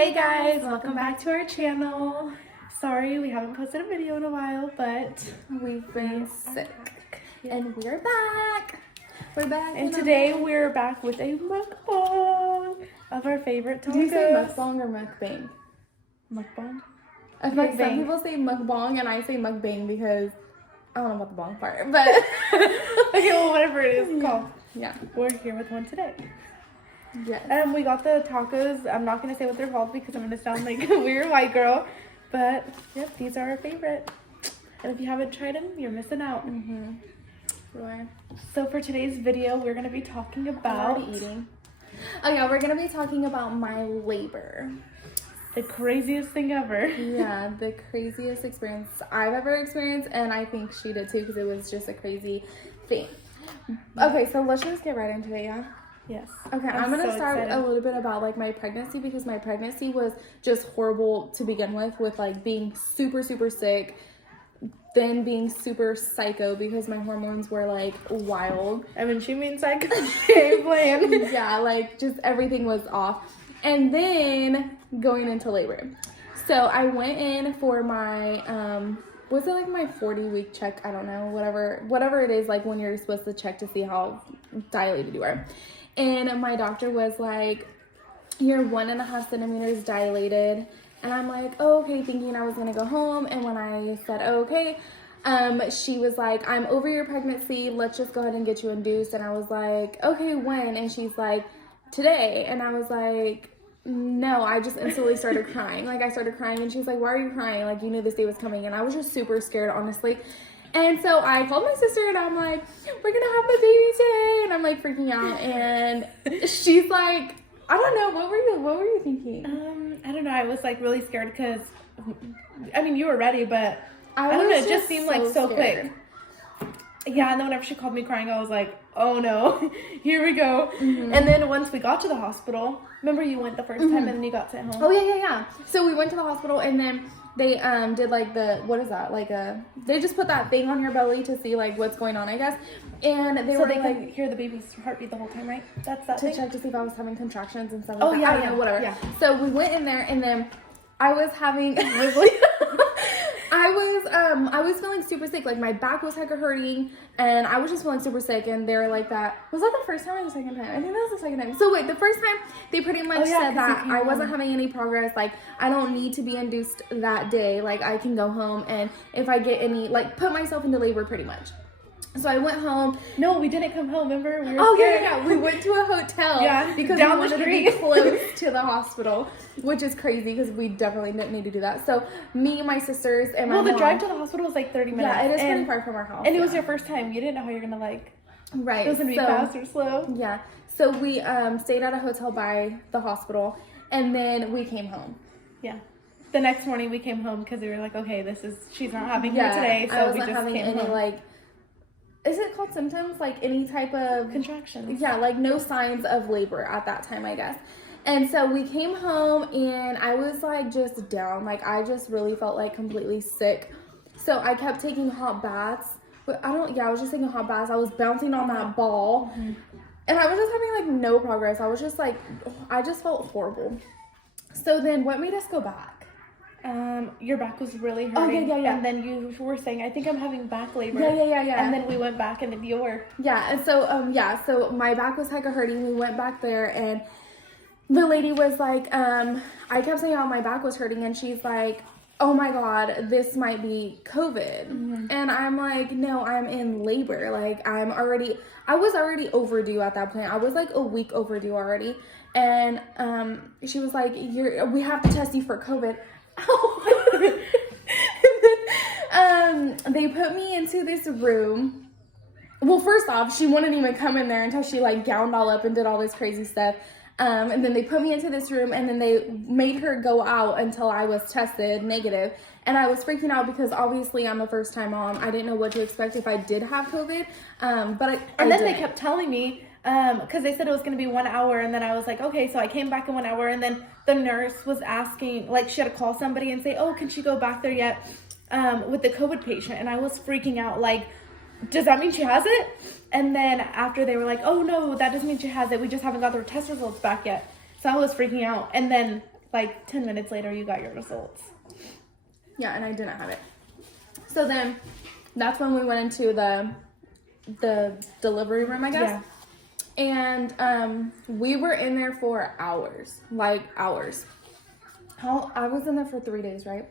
Hey guys, welcome back to our channel. Sorry we haven't posted a video in a while, but we've been sick. And we're back. We're back. And today we're back with a mukbang of our favorite tacos. Do you say mukbang or mukbang? Mukbang? I feel like some people say mukbang and I say mukbang because I don't know about the bang part, but okay, well whatever it is called. Yeah. We're here with one today. Yes. We got the tacos. I'm not going to say what they're called because I'm going to sound like a weird white girl. But, yep, these are our favorite. And if you haven't tried them, you're missing out. Mm-hmm. Right. So for today's video, we're going to be talking about... I'm already eating. Oh yeah, we're going to be talking about my labor. The craziest thing ever. Yeah, the craziest experience I've ever experienced. And I think she did too because it was just a crazy thing. Okay, so let's just get right into it, yeah? Yes. Okay, I'm gonna start a little bit about like my pregnancy because my pregnancy was just horrible to begin with like being super sick, then being super psycho because my hormones were like wild. I mean, she means psycho. She ain't playing. Yeah, like just everything was off. And then going into labor. So I went in for my was it like my 40-week check? I don't know, whatever it is, like when you're supposed to check to see how dilated you are. And my doctor was like, you're 1.5 centimeters dilated. And I'm like, oh, okay, thinking I was going to go home. And when I said, oh, okay, she was like, I'm over your pregnancy. Let's just go ahead and get you induced. And I was like, okay, when? And she's like, today. And I was like, no, I just instantly started crying. Like, I started crying. And she was like, why are you crying? Like, you knew this day was coming. And I was just super scared, honestly. And so I called my sister and I'm like, we're gonna have the baby today. And I'm like freaking out. And she's like, I don't know, what were you thinking? I don't know. I was like really scared because, I mean, you were ready, but I don't know. It just seemed like so quick. Yeah, and then whenever she called me crying, I was like, oh no, here we go. Mm-hmm. And then once we got to the hospital, remember you went the first time and then you got sent home? Oh, yeah. So we went to the hospital and then they did like what is that? Like they just put that thing on your belly to see like what's going on, I guess. And they were like, could hear the baby's heartbeat the whole time, right? That's that thing? To check to see if I was having contractions and stuff like that. Yeah, I don't know, whatever. Yeah. So we went in there and then I was having I was feeling super sick. Like my back was hecka hurting and I was just feeling super sick. And they were like that. Was that the first time or the second time? I think that was the second time. So wait, the first time they pretty much said that I wasn't having any progress. Like I don't need to be induced that day. Like I can go home and if I get any, like put myself into labor pretty much. So I went home. No, we didn't come home. Remember? We were scared. Yeah. We went to a hotel. Yeah, because we wanted to be close to the hospital, which is crazy because we definitely didn't need to do that. So me, my sisters, and my mom. The drive to the hospital was like 30 minutes. Yeah, it is pretty far from our house. And it was your first time. You didn't know how you're gonna like. Right. It was gonna be fast or slow. Yeah. So we stayed at a hotel by the hospital, and then we came home. Yeah. The next morning we came home because we were like, okay, she's not having her today, so I wasn't we just having came any home. like. Is it called symptoms? Like any type of contractions? Yeah, like no signs of labor at that time, I guess. And so we came home and I was like just down. Like I just really felt like completely sick. So I kept taking hot baths. But I was just taking hot baths. I was bouncing on that ball. Mm-hmm. And I was just having like no progress. I was just like, I just felt horrible. So then what made us go back? Your back was really hurting. Oh, yeah. And then you were saying, I think I'm having back labor. Yeah. And then we went back and then you were. Yeah, and so, so my back was hecka hurting. We went back there and the lady was like, I kept saying how my back was hurting and she's like, oh my God, this might be COVID. Mm-hmm. And I'm like, no, I'm in labor. Like I was already overdue at that point. I was like a week overdue already. And, she was like, we have to test you for COVID. And then, they put me into this room. Well, first off, she wouldn't even come in there until she like gowned all up and did all this crazy stuff. And then they put me into this room and then they made her go out until I was tested negative. And I was freaking out because obviously I'm a first time mom. I didn't know what to expect if I did have COVID. They kept telling me, because they said it was going to be 1 hour, and then I was like, okay, so I came back in 1 hour, and then the nurse was asking, like, she had to call somebody and say, oh, can she go back there yet, with the COVID patient, and I was freaking out, like, does that mean she has it? And then after they were like, oh, no, that doesn't mean she has it, we just haven't got the test results back yet, so I was freaking out, and then like 10 minutes later, you got your results. Yeah, and I didn't have it. So then that's when we went into the delivery room, I guess. Yeah. And we were in there for hours. Like hours. I was in there for 3 days, right?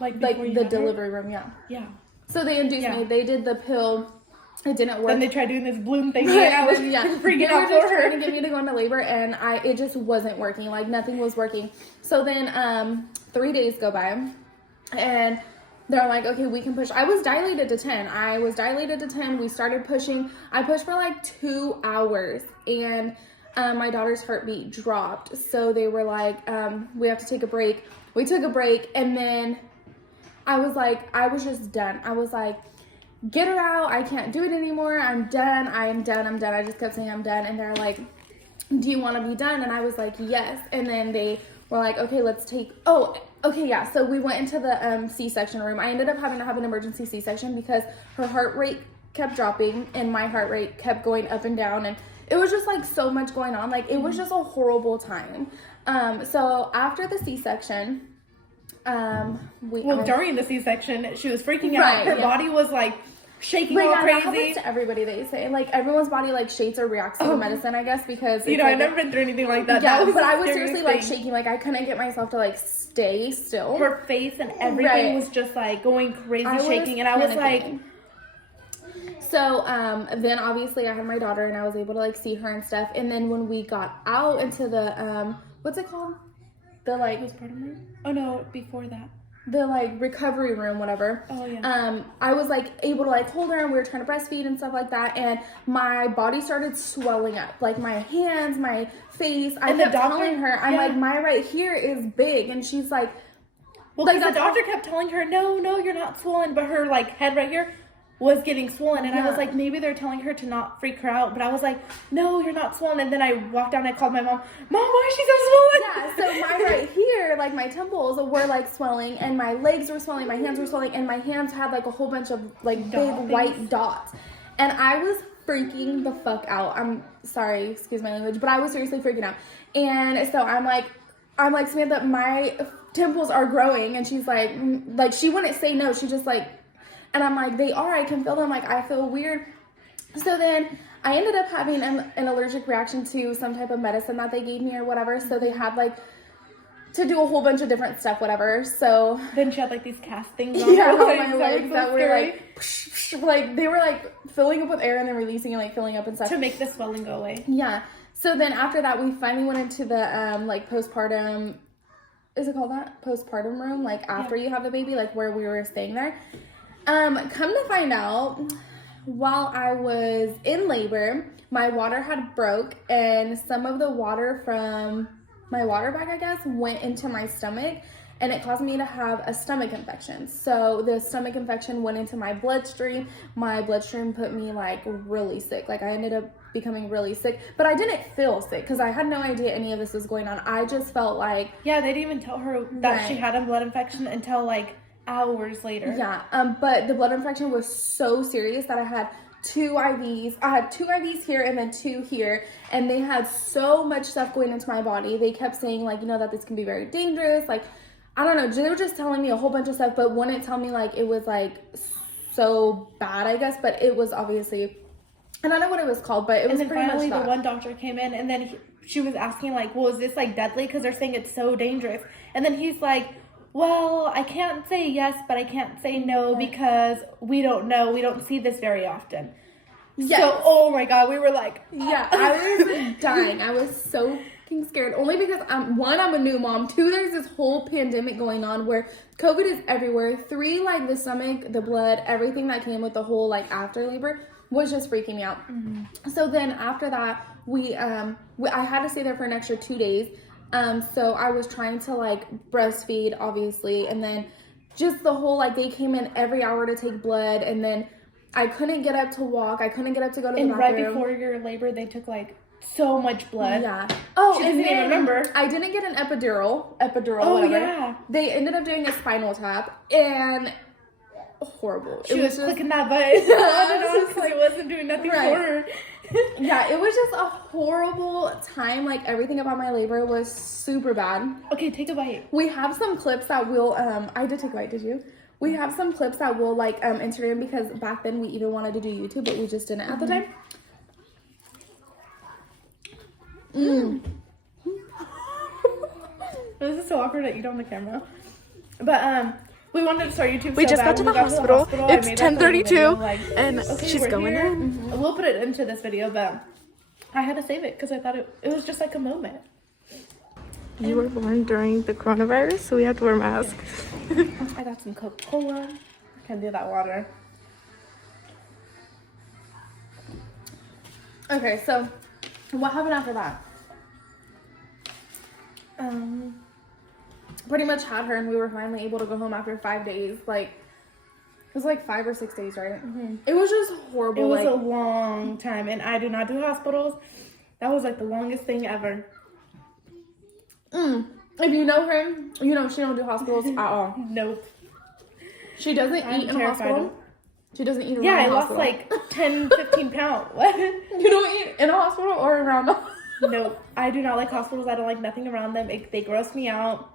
Like the delivery room, yeah. Yeah. So they induced me. They did the pill. It didn't work. Then they tried doing this bloom thing, and I was freaking out for her. Trying to get me to go into labor, and it just wasn't working. Like nothing was working. So then 3 days go by, and they're like, okay, we can push. I was dilated to 10. We started pushing. I pushed for like 2 hours, and my daughter's heartbeat dropped. So they were like, we have to take a break. We took a break, and then I was just done. I was like, get her out. I can't do it anymore. I'm done. I just kept saying I'm done. And they're like, do you want to be done? And I was like, yes. And then they were like, okay, yeah. So we went into the C-section room. I ended up having to have an emergency C-section because her heart rate kept dropping and my heart rate kept going up and down. And it was just like so much going on. Like it was just a horrible time. So after the C-section, during the C-section, she was freaking out. Her body was like shaking all crazy. That happens to everybody, they say. Like everyone's body like shakes or reacts to the medicine, I guess, because you know, I've never been through anything like that. Yeah, but I was seriously like shaking. Like I couldn't get myself to like stay still. Her face and everything was just like going crazy, shaking, and I was like. So then obviously I had my daughter and I was able to like see her and stuff. And then when we got out into the what's it called? The like postpartum room? Oh no, before that. The like recovery room, whatever. Oh yeah. I was like able to like hold her and we were trying to breastfeed and stuff like that, and my body started swelling up, like my hands, my face. I kept telling her, I'm like, my right here is big, and she's like, well, because the doctor kept telling her, no, you're not swollen, but her like head right here was getting swollen, and I was like, maybe they're telling her to not freak her out, but I was like, no, you're not swollen. And then I walked down and I called my mom, why is she so swollen? Yeah, so my right here, like my temples were like swelling, and my legs were swelling, my hands were swelling, and my hands had like a whole bunch of like big white dots, and I was freaking the fuck out. I'm sorry, excuse my language, but I was seriously freaking out. And so I'm like Samantha, my temples are growing, and she's like she wouldn't say no, she just like. And I'm like, they are, I can feel them, like, I feel weird. So then I ended up having an allergic reaction to some type of medicine that they gave me or whatever. So they had, like, to do a whole bunch of different stuff, whatever. So then she had, like, these cast things on her legs, my legs that were, like, they were, like, filling up with air and then releasing and, like, filling up and stuff. To make the swelling go away. Yeah. So then after that, we finally went into the, like, postpartum, is it called that? Postpartum room? Like, after you have the baby, like, where we were staying there. Come to find out, while I was in labor, my water had broke, and some of the water from my water bag, I guess, went into my stomach, and it caused me to have a stomach infection. So the stomach infection went into my bloodstream. My bloodstream put me like really sick. Like I ended up becoming really sick, but I didn't feel sick because I had no idea any of this was going on. I just felt like, yeah, they didn't even tell her that she had a blood infection until like hours later. Yeah, but the blood infection was so serious that I had 2 IVs. I had 2 IVs here and then 2 here, and they had so much stuff going into my body. They kept saying like, you know, that this can be very dangerous. Like, I don't know. They were just telling me a whole bunch of stuff, but wouldn't tell me like it was like so bad, I guess. But it was obviously, I don't know what it was called, but it was pretty much that. The one doctor came in, and then she was asking like, well, is this like deadly? Because they're saying it's so dangerous. And then he's like, well, I can't say yes, but I can't say no because we don't know. We don't see this very often. Yes. So, oh my God, we were like... Yeah, I was dying. I was so fucking scared. Only because, one, I'm a new mom. 2, there's this whole pandemic going on where COVID is everywhere. 3, like the stomach, the blood, everything that came with the whole like after labor was just freaking me out. Mm-hmm. So then after that, I had to stay there for an extra 2 days. So I was trying to like breastfeed, obviously, and then just the whole, like, they came in every hour to take blood, and then I couldn't get up to walk. I couldn't get up to go to the bathroom. And right before your labor, they took like so much blood. Yeah. Oh, she doesn't even remember. I didn't get an epidural, whatever. Yeah. They ended up doing a spinal tap, and horrible. She it was just, clicking that button. Honestly, it wasn't doing nothing Right. for her. Yeah, it was just a horrible time. Like, everything about my labor was super bad. Okay, take a bite. We have some clips that we'll, I did take a bite, did you? We have some clips that we'll, like, Instagram, because back then we even wanted to do YouTube, but we just didn't at the time. This is so awkward to eat on the camera. But, we wanted to start YouTube We so just bad. got to When the we hospital. I It's made that little 10:32, video, like, and okay, she's we're going here. in. We'll put it into this video, but I had to save it because I thought it was just like a moment. You were born during the coronavirus, so we have to wear masks. I got some Coca-Cola. Can't do that water. Okay, so what happened after that? Pretty much had her, and we were finally able to go home after 5 days. Like, it was like 5 or 6 days, right? It was just horrible. It was like, a long time, and I do not do hospitals. That was like the longest thing ever. if you know her, you know she don't do hospitals at all. Nope. She doesn't I'm eat in a terrified hospital. of- She doesn't eat around Yeah, I the lost hospital. like 10, 15 pounds. What? You don't eat in a hospital or around the Nope. I do not like hospitals. I don't like nothing around them. They gross me out.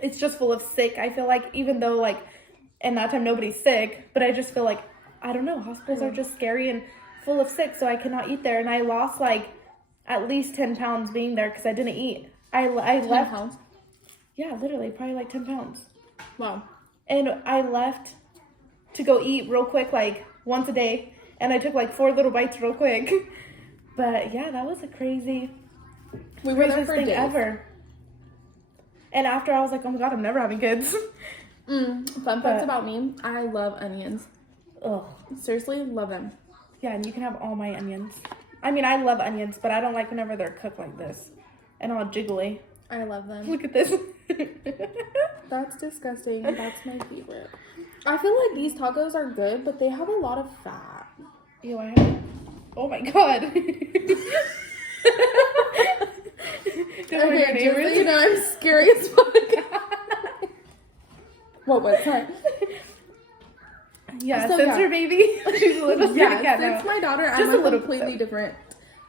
It's just full of sick. I feel like even though like, and that time nobody's sick, but I just feel like, I don't know, hospitals are just scary and full of sick, so I cannot eat there. And I lost like at least 10 pounds being there because I didn't eat. I 10 left. pounds. Yeah, literally, probably like 10 pounds. Wow. And I left to go eat real quick, like once a day. And I took like 4 little bites real quick. But yeah, that was a crazy, We were there craziest for thing days. ever. And after I was like, oh my god, I'm never having kids. Fun But- facts about me: I love onions. Ugh. Seriously, love them. Yeah, and you can have all my onions. I mean, I love onions, but I don't like whenever they're cooked like this. And all jiggly. I love them. Look at this. That's disgusting. That's my favorite. I feel like these tacos are good, but they have a lot of fat. Ew, I have. Oh my god. Don't worry, your Okay, just so neighbors. you know, I'm scary as fuck. What was that? Yeah, So, since yeah. her baby, she's a little scaredy cat Since now. my daughter, Just I'm a little completely bit. different.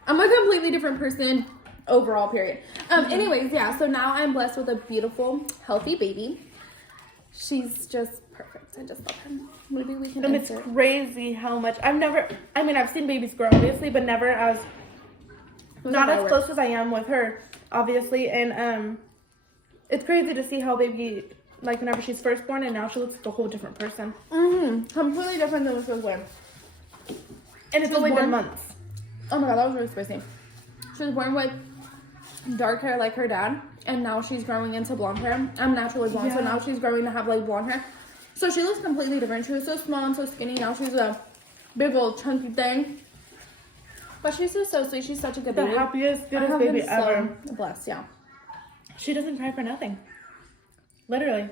I'm a completely different person overall, period. Anyways, yeah, so now I'm blessed with a beautiful, healthy baby. She's just perfect. I just love her. Maybe we can And it's insert. crazy how much I've seen babies grow obviously, but never as not as close as I am with her, obviously. And it's crazy to see how baby, like whenever she's first born, and now she looks like a whole different person. Completely different than this was when. And it's was only been born- months. Oh my god, that was really spicy. She was born with dark hair like her dad, and now she's growing into blonde hair. I'm naturally blonde, so Yeah. now she's growing to have like blonde hair. So she looks completely different. She was so small and so skinny. Now she's a big old chunky thing. But she's just so sweet. She's such a good The baby. happiest, I goodest have baby been ever. so blessed, yeah. She doesn't cry for nothing. Literally.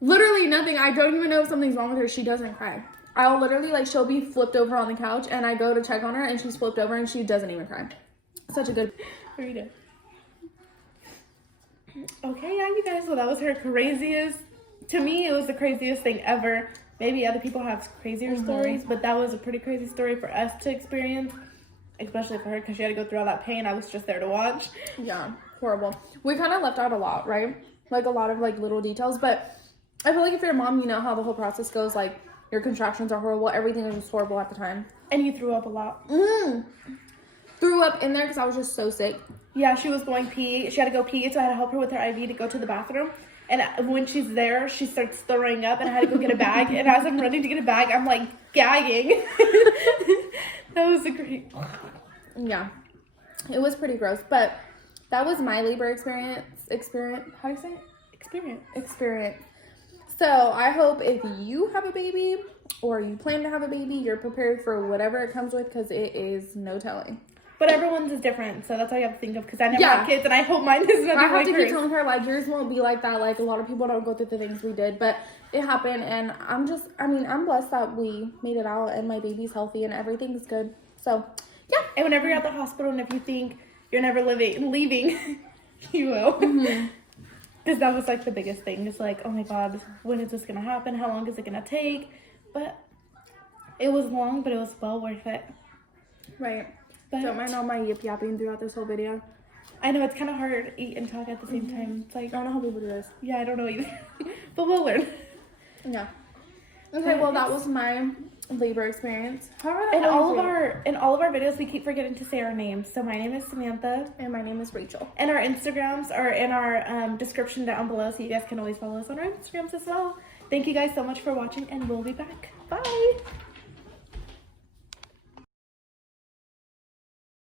Literally nothing. I don't even know if something's wrong with her. She doesn't cry. I'll literally, like, she'll be flipped over on the couch, and I go to check on her, and she's flipped over, and she doesn't even cry. Such a good... What are you doing? Okay, yeah, you guys. So that was her craziest. To me, it was the craziest thing ever. Maybe other people have crazier stories, but that was a pretty crazy story for us to experience, especially for her because she had to go through all that pain. I was just there to watch. Yeah, horrible. We kind of left out a lot, right? Like, a lot of, like, little details, but I feel like if you're a mom, you know how the whole process goes. Like, your contractions are horrible. Everything is just horrible at the time. And you threw up a lot. Threw up in there because I was just so sick. Yeah, she was going pee. She had to go pee, so I had to help her with her IV to go to the bathroom. And when she's there, she starts throwing up, and I had to go get a bag. And as I'm running to get a bag, I'm like gagging. That was a great. Yeah, it was pretty gross, but that was my labor experience. How do you say it? Experience. So I hope if you have a baby or you plan to have a baby, you're prepared for whatever it comes with, because it is no telling. But everyone's is different, so that's all you have to think of. Because I never Yeah. had kids, and I hope mine is nothing I have like to hers. keep telling her, like, yours won't be like that. Like, a lot of people don't go through the things we did, but it happened, and I'm blessed that we made it out, and my baby's healthy, and everything's good. So, yeah. And whenever you're at the hospital, and if you think you're never leaving, you will. Because that was like the biggest thing. It's like, oh my god, when is this gonna happen? How long is it gonna take? but it was long, but it was well worth it. Right. But Don't mind all my yip yapping throughout this whole video. I know it's kind of hard to eat and talk at the same time. It's like, I don't know how people do this. yeah, I don't know either, but we'll learn. Yeah. Okay, well that was my labor experience. In all of our videos, we keep forgetting to say our names. So my name is Samantha, And my name is Rachel. and our Instagrams are in our description down below, so you guys can always follow us on our Instagrams as well. Thank you guys so much for watching, and we'll be back. Bye.